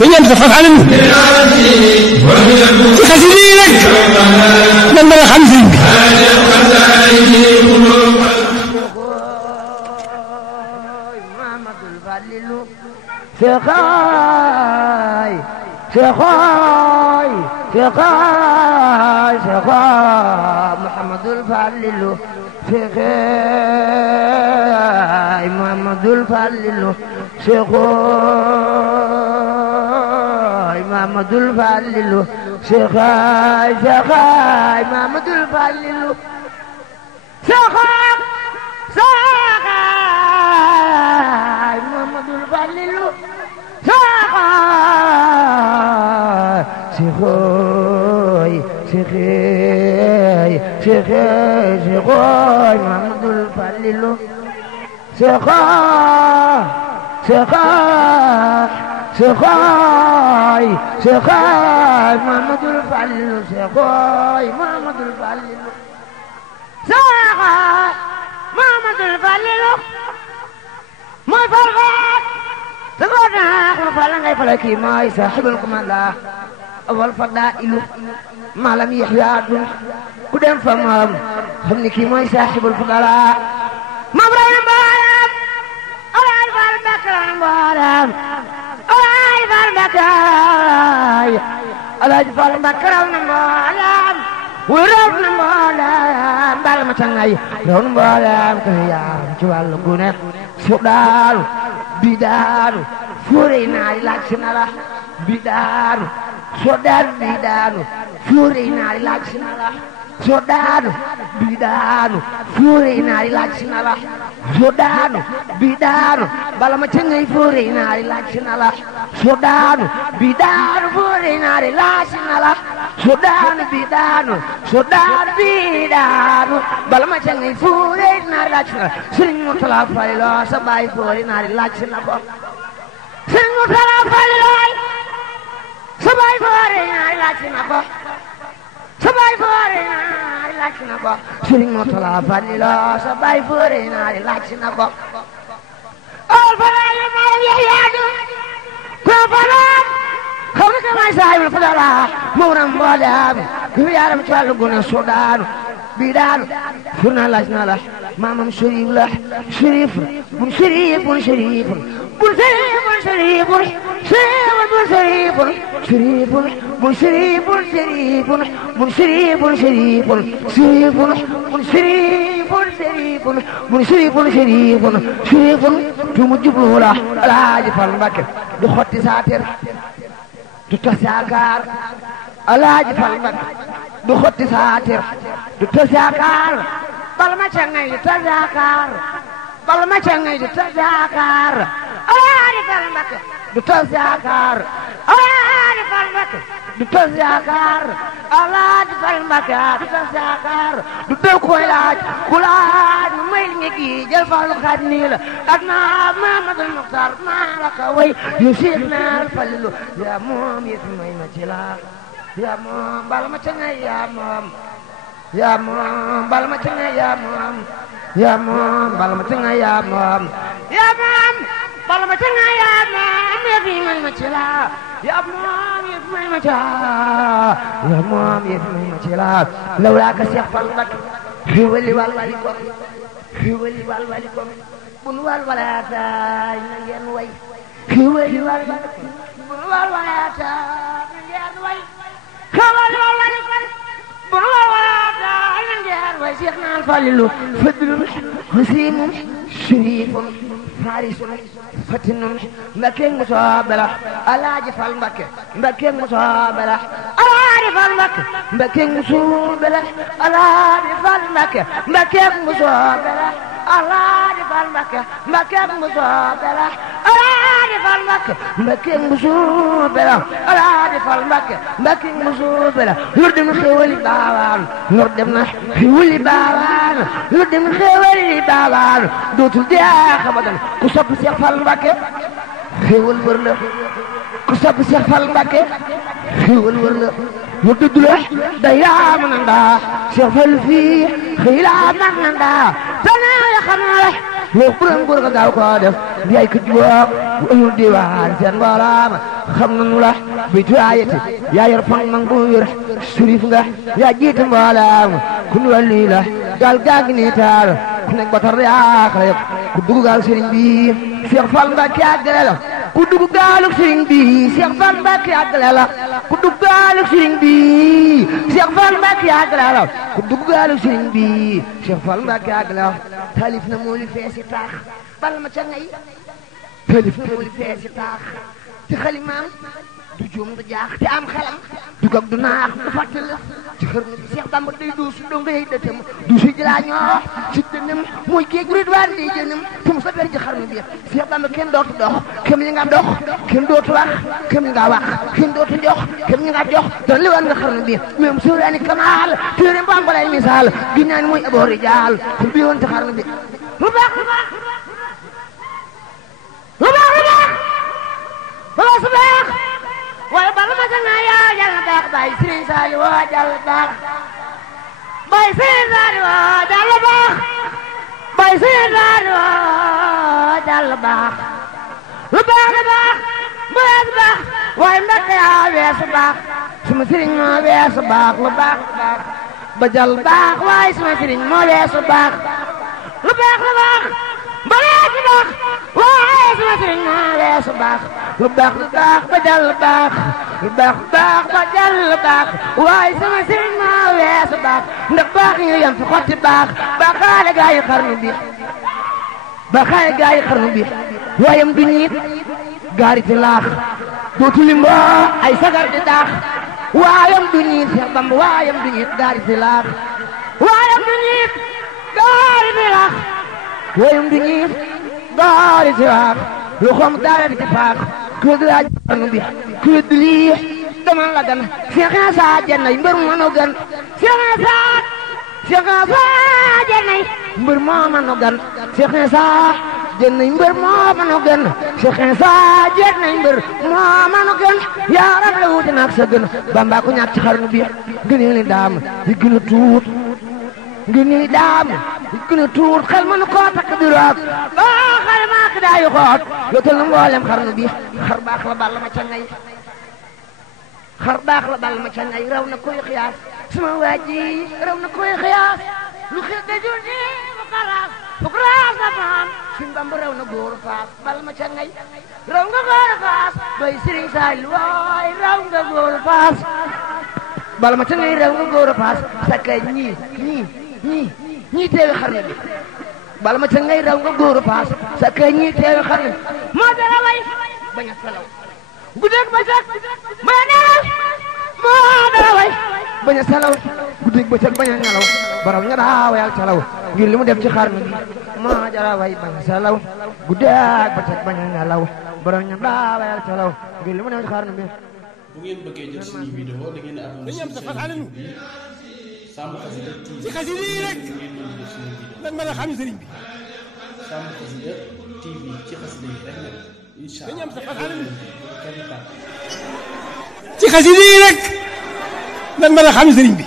ويوم تخاف عنه تخزني لك لما خمسين شيخاي شيخاي شيخاي شيخاي محمد الفليل شيخاي محمد الفليل شيخاي محمد الفليل شيخاي شيخاي محمد الفليل شيخاي شيخاي محمد الفليل شيخاي شيخاي شيخاي شيخاي محمد الفليل شيخاي شيخاي شيخاي شيخاي محمد الفليل شيخاي محمد الفليل شيخاي محمد الفليل ما فرقت تقولنا فلان فلكي ما يسحب القملا أول فضائل ما لم يحياد قدام فمام خلني ما يسحب الفضلاء ما برين بارم أراي فالبكر بارم أراي فالبكر أراي فالبكر بارم ورون بارم بارم تناي رون بارم كيام جوال غنى سودال bidaanu fuure naari laaksina bidaanu sodaanu bidaanu fuure naari laaksina sodaanu bidaanu fuure naari laaksina sodaanu bidaanu bala ma cengay fuure naari laaksina sodaanu bidaanu fuure naari laaksina sodaanu bidaanu sodaanu bidaanu bala ma cengay fuure naari laaksina Sëriñ Murtala Falilu sa baay fuure naari laaksina ko Sëriñ Murtala Falilu sa baay fuure naari laaksina ko sa baay fuure naari laaksina ko Sëriñ Murtala Falilu sa baay fuure naari laaksina ko al falalu maram yahyaadu ko falam xam nga may saahibul fadala mawram boodam ku yaram ci wàllu gune sodaanu bidaanu furna laajna la maamam sharif la sharif bun sharif bun sharif bun sharif bun sharif bun sharif bun sharif bun sharif bun sharif bun sharif bun sharif bun sharif bun sharif bun sharif bun sharif bun sharif bun sharif tu mu jublu la Alaaji Fall Mbakke du xotti saatir du tas yaakaar Alaaji Fall Mbakke du xotti saatir du tas yaakaar bal ma ca ngay du tas yaakaar bal ma ca ngay du tas yaakaar Alaaji Fall Mbakke du tas yaakaar Alaaji Fall Mbakke du tas yaakaar Alaaji Fall Mbakke du tas yaakaar du del koy laaj ku laaj mu may ñi gi jël Fallu xaat nii la ak naa Mamadul Muxtaar maa la ka way yu siix naar Falilu yaa moom yëf may ma ci la yaa moom bal ma ca ngay yaa moom yaa moom bal ma ca ngay yaa moom yaa moom bal ma ca ngay yaa moom yaa moom bal ma ca ngay yaa moom yëf may ma ci la yaa moom yëf may ma ci la yaa moom yëf may ma ci la lawlaa ka Seex Fall Mbakke xiwali wal wali ko xiwali wal wali ko bun wal walaataay na ngeen way xiwali wal wali ko bun wal walaataay na ngeen way xiwali wal wali ko bun wal walaataay na ngeen way Seex naan Falilu fadlun hasimun sharifun farisun fatinun Mbakke musaabala Alaaji Fall Mbakke Mbakke musaabala Alaaji Fall Mbakke Mbakke musaabala Alaaji Fall Mbakke Mbakke musaabala Alaaji Fall Mbakke Mbakke musaabala Alaaji Fall Mbakke Mbakke musaabala Alaaji Fall Mbakke Mbakke musaabala yor dem xewali baawaan yor dem na xewali baawaan yor dem xewali baawaan dootul jeex abadan ku sopp Seex Fall Mbakke xewal wër la ku sopp Seex Fall Mbakke xewal wër la mu dudd la da yaa mën a ndaa Seex Fall fii xëy laa mag na ndaa te naa ya xam na la loolu bu doon góor ga gaaw koo def yaay ko jubóog bu amul diwaan seen mbooloo ma xam nañu la baytu ayati yaa yor fan mang bu wér surif nga yaa jiite mboolaam ku nu wàlli la gaal gaa ngi nii taal ku nekk batar yaa xale yëpp ku dugg gaal sëriñ bi Cheikh Fall Mbacke àggale la ku dugg gaalug sëriñ bi Cheikh Fall Mbacke àggale la ku dugg gaalug sëriñ bi Cheikh Fall Mbacke àggale la ku dugg gaalug sëriñ bi Cheikh Fall Mbacke àggale la taalif na moo li feesi taax bal ma ca ngay taalif na moo li feesi taax ci xalimaam du juum du jaax te am xelam du gog du naax du fàtte la ci xërnu bi Cheikh Bamba day duusu doo nga yey dëtëm du si jilaa ñoo ci dënëm mooy géej gu ridwaan di jënëm fu mu sa ber ci xarnu bi Cheikh Bamba kenn dootu dox kem li nga dox kenn dootu wax kem li nga wax kenn dootu jox kem li nga jox te li woon nga xarnu bi même suuraani kamaal téere Bamba lay misaal gi naan mooy aboori jaal ku bi woon ci xarnu bi lu baax lu baax lu baax lu baax lu baax waaye bala ma sax naa yaa jàll baax Baye Serigne Saliou woo jàll baax Baye Serigne Saliou woo jàll baax Baye Serigne Saliou woo jàll baax lu baax lu baax mu weesu baax waaye Mbacke yaa weesu baax suma Serigne moo weesu baax lu baax ba jàll baax waaye suma Serigne moo weesu baax lu baax lu baax ba weesu baax waaye suma Serigne moo weesu baax lu baax ba jàll baax lu baax ba jàll baax waaye sama sëriñ maa weesu baax ndax baax ñu yem fi xotti baax baaxaale gaa yi xarnu bi baaxaale gaa yi xarnu bi waayam du ñiit gaari fi laax dootu limboo ay sagar di daax waayam du ñiit Cheikh Bamba waayam du ñiit gaari fi laax waayam du ñiit gaari fi laax waayam du ñiit gaari fi laax lu xom daara di ci paax ku wedd laa xarnu bi ku wedd lii daman la gan Cheikh Insa jennay mbër moo nu gan Cheikh Insa jennay mbër moo ma nu gan Cheikh Insa jennay mbër moo ma nu gan Cheikh Insa jennay mbër moo ma nu gan yaa rab la wuute naak sa gën Bamba ko ñàkk ci xarnu bi gënee ni daam yi gën a tuut ngënee ni daam yi gën a tuut xel mënu koo takk di root baa xale maak daayu xoot yootal na mboolem xarnu bi xar baax la bal ma ca ngay xar baax la bal ma ca ngay raw na koy xiyaas sama waa ji raw na koy xiyaas lu xir da jur ni mu xalaas fuk raas la faam sin Bamba raw na góor faas bal ma ca ngay raw nga góor faas Baye Serigne Saliou waay raw nga góor faas bal ma ca ngay raw nga góor faas sakka ñii teewe xarnu bi bal ma ca ngay raw nga góor faas sakka ñii teewe xarnu moo dara way bañ a salaw guddeeg bëccëg bañ a nelaw moo dara way bañ a salaw guddeeg bëccëg bañ a nelaw baraw nga daa wayal salaw ngir li mu def ci xarnu bi moo dara way bañ a salaw guddeeg bëccëg bañ a nelaw baraw nga daa wayal salaw ngir li mu def ci xarnu bi bu ngeen bëggee jot suñu vidéo da ngeen abonné ci chaîne bi Samb Xasida TV ci xasida yi rek nag mën a xam sëriñ bi Samb Xasida TV ci xasida yi rek nag incha allah ci xasida yi rek nag mën a xam sëriñ bi